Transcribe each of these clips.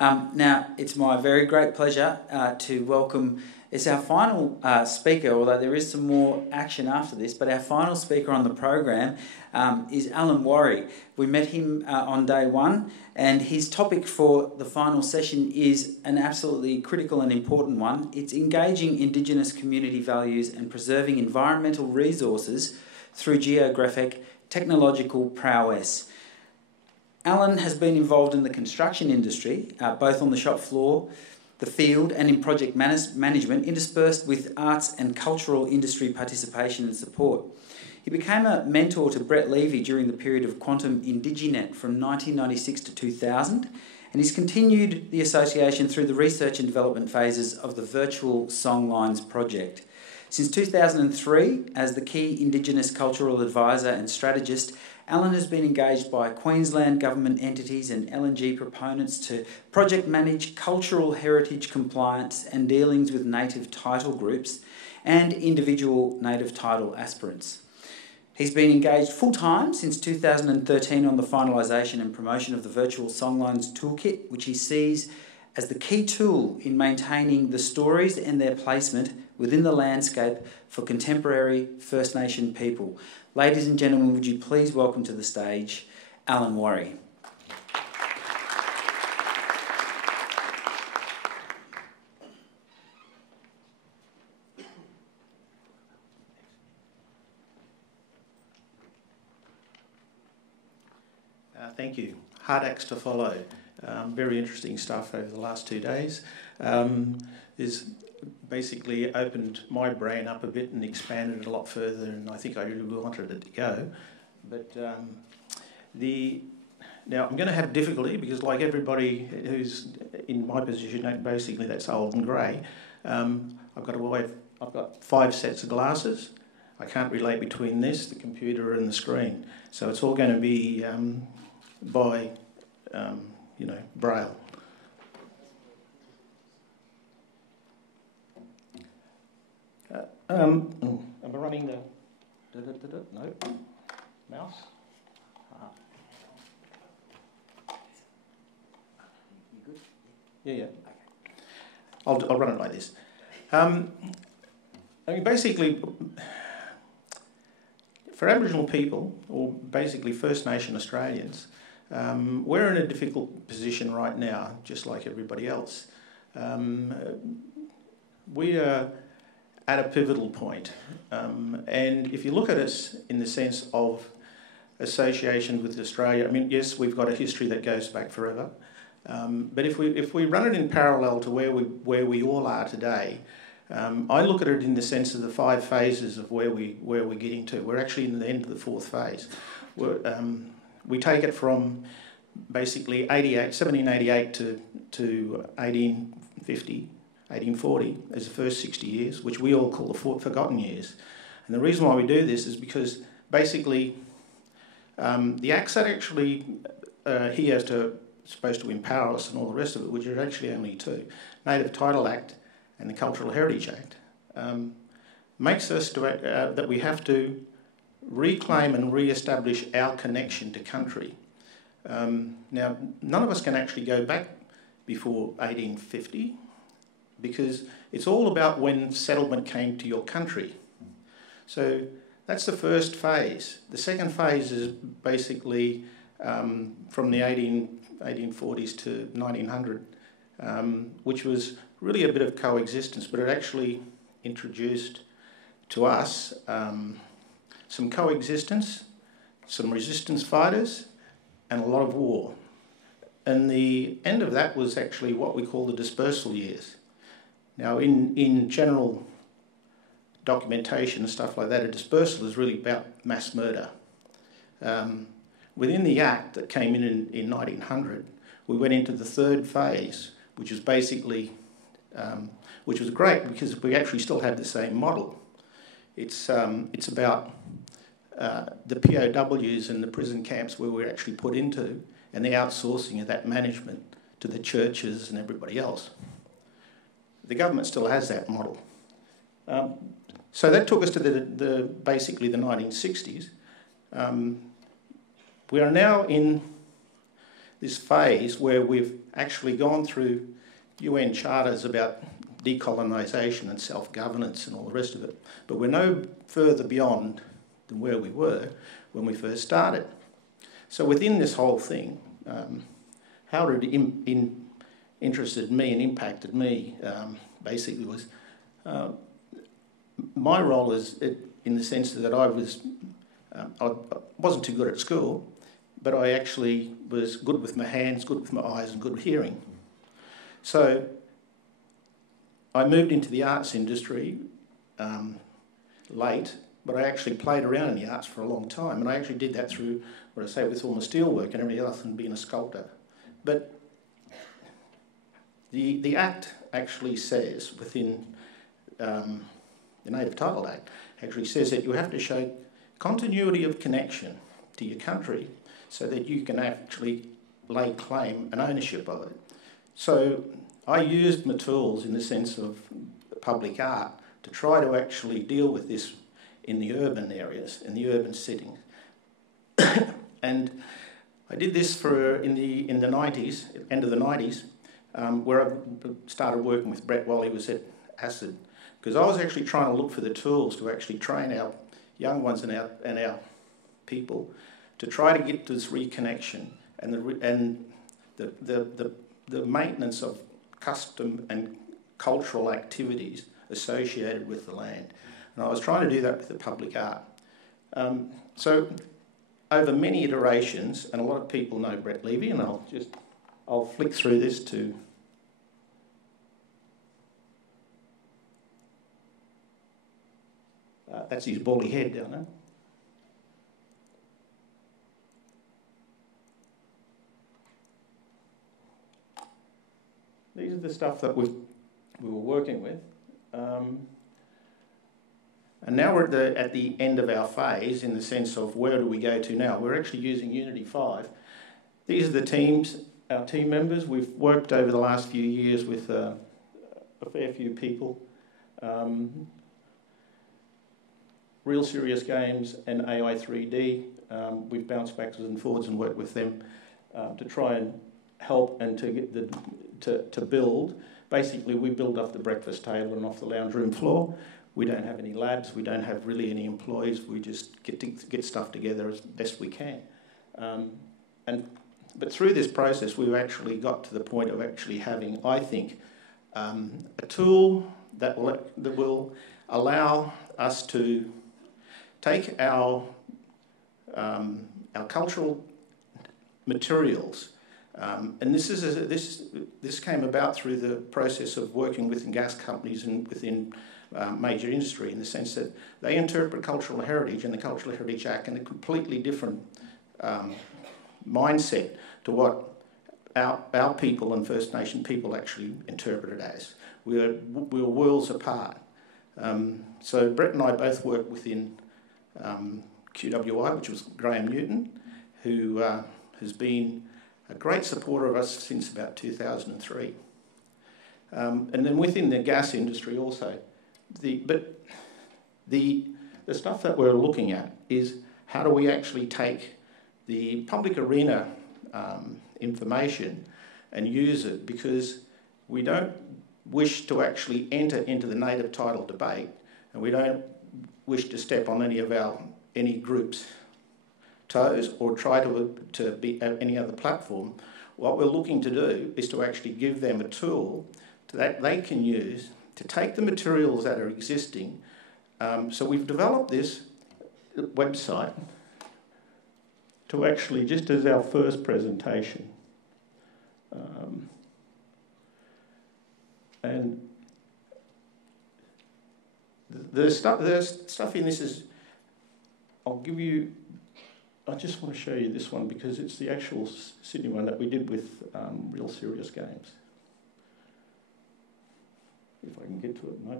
Now, it's my very great pleasure to welcome, it's our final speaker, although there is some more action after this, but our final speaker on the program is Alan Warrie. We met him on day one, and his topic for the final session is an absolutely critical and important one. It's engaging indigenous community values and preserving environmental resources through geographic technological prowess. Alan has been involved in the construction industry, both on the shop floor, the field and in project management, interspersed with arts and cultural industry participation and support. He became a mentor to Brett Levy during the period of Quantum Indigenet from 1996 to 2000, and he's continued the association through the research and development phases of the Virtual Songlines project. Since 2003, as the key Indigenous cultural advisor and strategist, Alan has been engaged by Queensland government entities and LNG proponents to project manage cultural heritage compliance and dealings with native title groups and individual native title aspirants. He's been engaged full-time since 2013 on the finalisation and promotion of the Virtual Songlines Toolkit, which he sees as the key tool in maintaining the stories and their placement within the landscape for contemporary First Nation people. Ladies and gentlemen, would you please welcome to the stage Alan Warrie. Thank you. Hard acts to follow. Very interesting stuff over the last 2 days. Is basically opened my brain up a bit and expanded it a lot further, and I think I really wanted it to go. But now I'm going to have difficulty because, like everybody who's in my position, basically that's old and grey. I've got 5 sets of glasses. I can't relate between this, the computer, and the screen, so it's all going to be by braille. Am I running the no mouse? You good? Yeah. Okay. I'll run it like this. Basically, for Aboriginal people, or basically First Nation Australians, we're in a difficult position right now, just like everybody else. We are at a pivotal point. And if you look at us in the sense of association with Australia, yes, we've got a history that goes back forever. But if we run it in parallel to where we all are today, I look at it in the sense of the 5 phases of where we're getting to. We're actually in the end of the 4th phase. We take it from basically 1788 to 1850. 1840 as the first 60 years, which we all call the forgotten years. And the reason why we do this is because basically the acts that actually here supposed to empower us and all the rest of it, which are actually only 2, Native Title Act and the Cultural Heritage Act, makes us that we have to reclaim and re-establish our connection to country. Now, none of us can actually go back before 1850, because it's all about when settlement came to your country. So that's the first phase. The second phase is basically from the 1840s to 1900, which was really a bit of coexistence, but it actually introduced to us some coexistence, some resistance fighters, and a lot of war. And the end of that was actually what we call the dispersal years. Now, in general documentation and stuff like that, a dispersal is really about mass murder. Within the Act that came in 1900, we went into the 3rd phase, which is basically, which was great because we actually still have the same model. It's about the POWs and the prison camps where we're actually put into, and the outsourcing of that management to the churches and everybody else. The government still has that model. So that took us to basically the 1960s. We are now in this phase where we've actually gone through UN charters about decolonisation and self-governance and all the rest of it, but we're no further beyond than where we were when we first started. So within this whole thing, how it interested me and impacted me basically was my role is in the sense that I wasn't too good at school, but I actually was good with my hands, good with my eyes and good with hearing. So I moved into the arts industry late, but I actually played around in the arts for a long time, and I actually did that through, what I say, with all my steelwork and everything else and being a sculptor. But the Act actually says within the Native Title Act actually says that you have to show continuity of connection to your country so that you can actually lay claim and ownership of it. So I used my tools in the sense of public art to try to actually deal with this in the urban areas, in the urban settings. And I did this in the 90s, end of the 90s, where I started working with Brett while he was at Acid, because I was actually trying to look for the tools to actually train our young ones and our people to try to get to this reconnection and the maintenance of custom and cultural activities associated with the land. And I was trying to do that with the public art. So over many iterations, and a lot of people know Brett Levy, and I'll flick through this to that's his bally head down there. These are the stuff that we were working with. And now we're at the end of our phase in the sense of where do we go to now? We're actually using Unity 5. These are the teams, our team members. We've worked over the last few years with a fair few people. Real Serious Games and AI 3D. We've bounced backwards and forwards and worked with them to try and help and to get to build. Basically, we build off the breakfast table and off the lounge room floor. We don't have any labs. We don't have really any employees. We just get stuff together as best we can. But through this process, we've actually got to the point of actually having, I think, a tool that will allow us to take our cultural materials. And this came about through the process of working within gas companies and within major industry, in the sense that they interpret cultural heritage and the Cultural Heritage Act in a completely different mindset to what our people and First Nation people actually interpret it as. We were worlds apart. So Brett and I both worked within QWI, which was Graham Newton, who has been a great supporter of us since about 2003. And then within the gas industry also. But the stuff that we're looking at is how do we actually take the public arena information and use it, because we don't wish to actually enter into the native title debate, and we don't wish to step on any group's toes or try to be any other platform. What we're looking to do is to actually give them a tool that they can use to take the materials that are existing. So we've developed this website to actually, just as our first presentation, and the stuff in this is, I just want to show you this one because it's the actual Sydney one that we did with Real Serious Games. If I can get to it, mate.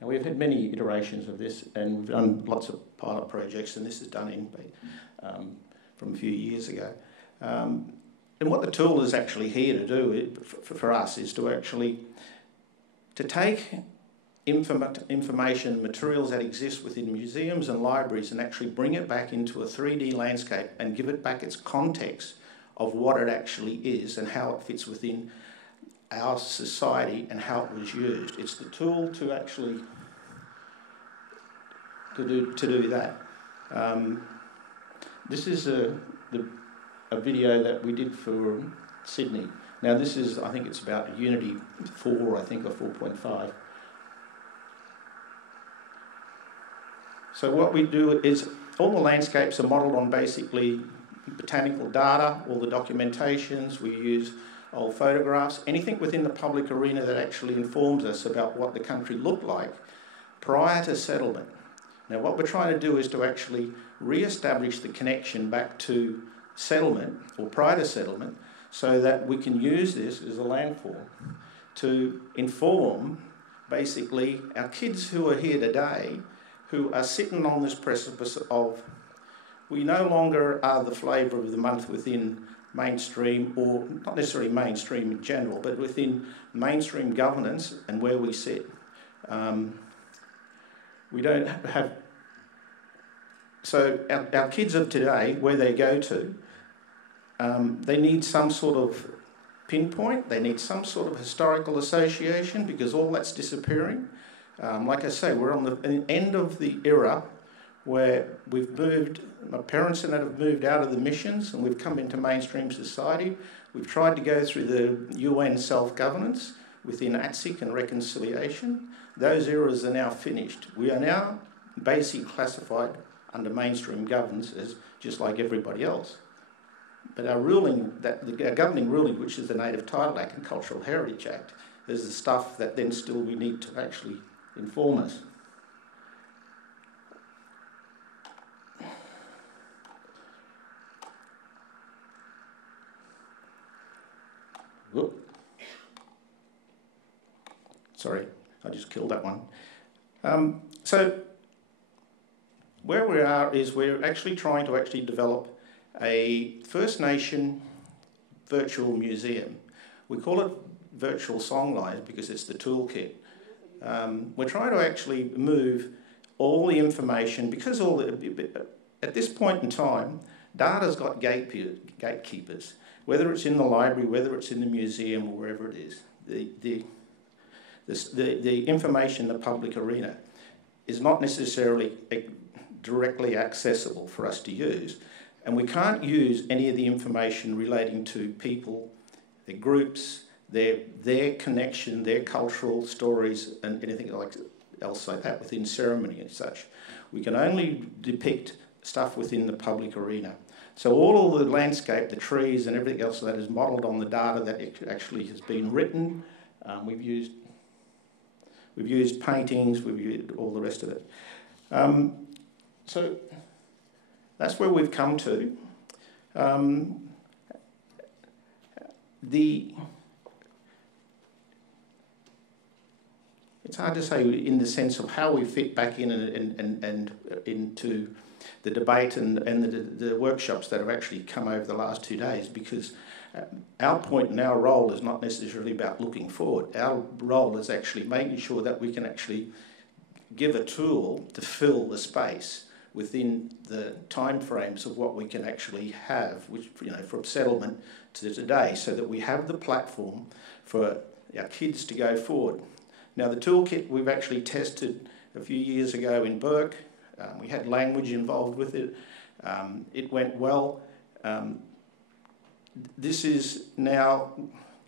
Now And we've had many iterations of this, and we've done lots of pilot projects, and this is done from a few years ago. And what the tool is actually here to do for us is to actually take information, materials that exist within museums and libraries and actually bring it back into a 3D landscape and give it back its context of what it actually is and how it fits within our society and how it was used. It's the tool to actually to do that. This is a video that we did for Sydney. Now this is, I think it's about Unity 4, I think, or 4.5. So what we do is all the landscapes are modelled on basically botanical data, all the documentations. We use old photographs, anything within the public arena that actually informs us about what the country looked like prior to settlement. Now what we're trying to do is to actually re-establish the connection back to settlement or prior to settlement so that we can use this as a landform to inform basically our kids who are here today who are sitting on this precipice of, we no longer are the flavour of the month within mainstream, or not necessarily mainstream in general, but within mainstream governance and where we sit. We don't have... So our kids of today, where they go to, they need some sort of pinpoint, they need some sort of historical association because all that's disappearing. Like I say, we're on the end of the era where we've moved, my parents and that have moved out of the missions and we've come into mainstream society. We've tried to go through the UN self-governance within ATSIC and reconciliation. Those eras are now finished. We are now basically classified under mainstream governance as just like everybody else. But our ruling, our governing ruling, which is the Native Title Act and Cultural Heritage Act, is the stuff that then still we need to actually inform us. Whoop. Sorry, I just killed that one. So where we are is we're actually trying to actually develop a First Nation virtual museum. We call it virtual songlines because it's the toolkit. We're trying to actually move all the information because at this point in time, data's got gatekeepers, whether it's in the library, whether it's in the museum, or wherever it is. The information in the public arena is not necessarily directly accessible for us to use, and we can't use any of the information relating to people, their groups, their connection, their cultural stories, and anything else like that within ceremony and such. We can only depict stuff within the public arena. So all of the landscape, the trees and everything else that is modelled on the data that actually has been written. We've used paintings, we've used all the rest of it. So that's where we've come to. It's hard to say in the sense of how we fit back in and into the debate and the workshops that have actually come over the last 2 days, because our point and our role is not necessarily about looking forward. Our role is actually making sure that we can actually give a tool to fill the space within the time frames of what we can actually have, which, you know, from settlement to today, so that we have the platform for our kids to go forward. Now, the toolkit we've actually tested a few years ago in Burke. We had language involved with it. It went well. This is now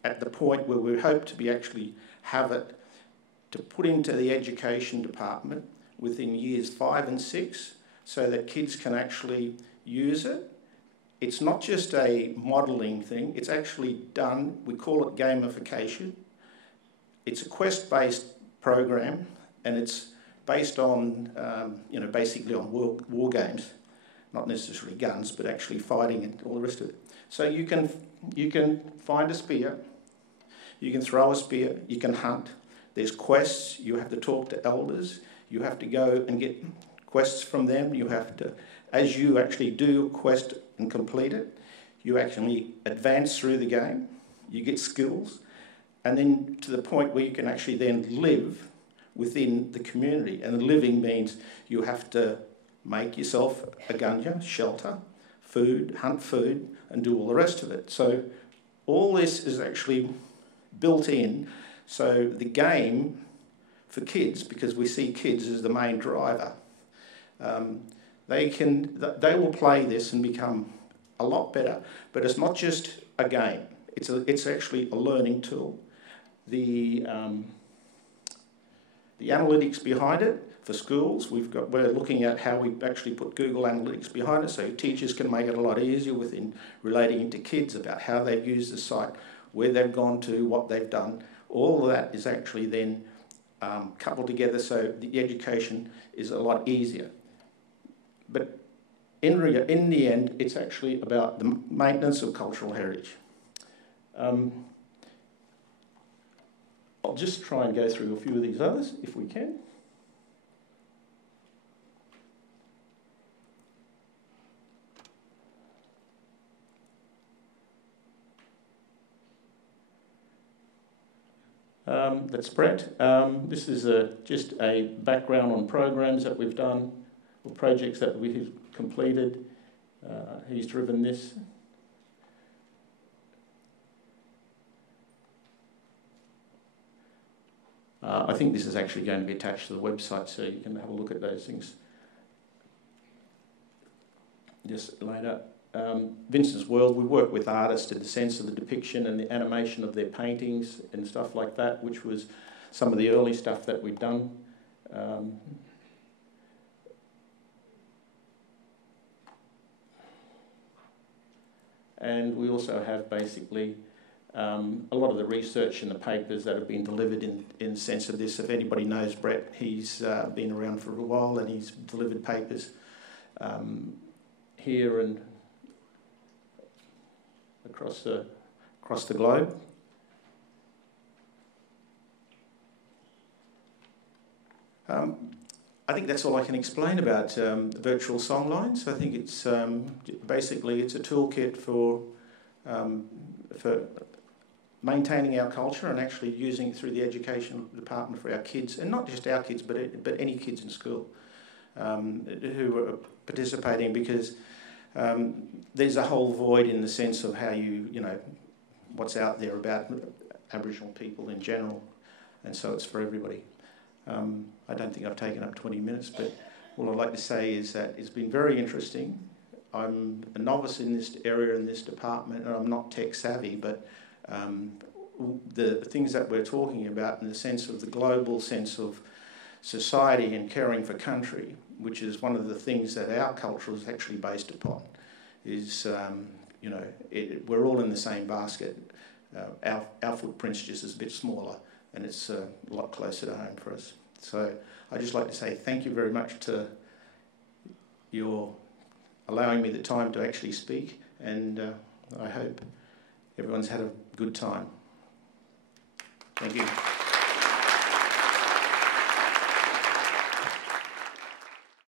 at the point where we hope to be actually have it to put into the education department within years 5 and 6, so that kids can actually use it. It's not just a modelling thing, it's actually done, we call it gamification. It's a quest-based program, and it's based on, basically on war games, not necessarily guns, but actually fighting and all the rest of it. So you can find a spear, you can throw a spear, you can hunt. There's quests. You have to talk to elders. You have to go and get quests from them. You have to, as you actually do a quest and complete it, you actually advance through the game. You get skills, and then to the point where you can actually then live within the community. And living means you have to make yourself a gunya, shelter, food, hunt food, and do all the rest of it. So all this is actually built in. So the game for kids, because we see kids as the main driver, they will play this and become a lot better. But it's not just a game. It's actually a learning tool. The analytics behind it for schools, we're looking at how we actually put Google Analytics behind it, so teachers can make it a lot easier within relating to kids about how they've used the site, where they've gone to, what they've done. All of that is actually then coupled together, so the education is a lot easier. But in the end, it's actually about the maintenance of cultural heritage. I'll just try and go through a few of these others, if we can. That's Brett. This is just a background on programs that we've done, or projects that we've completed. He's driven this. I think this is actually going to be attached to the website, so you can have a look at those things just later. Vincent's World, we work with artists in the sense of the depiction and the animation of their paintings and stuff like that, which was some of the early stuff that we'd done. And we also have basically a lot of the research and the papers that have been delivered in the sense of this. If anybody knows Brett, he's been around for a while and he's delivered papers here and across the globe. I think that's all I can explain about virtual songlines. I think it's basically it's a toolkit for maintaining our culture and actually using it through the education department for our kids, and not just our kids, but any kids in school who are participating, because there's a whole void in the sense of how you know, what's out there about Aboriginal people in general, and so it's for everybody. I don't think I've taken up 20 minutes, but all I'd like to say is that it's been very interesting. I'm a novice in this area, in this department, and I'm not tech savvy, but the things that we're talking about in the sense of the global sense of society and caring for country, which is one of the things that our culture is actually based upon, is, you know, we're all in the same basket. Our footprint's just is a bit smaller, and it's a lot closer to home for us. So I'd just like to say thank you very much to your allowing me the time to actually speak, and I hope everyone's had a good time. Thank you.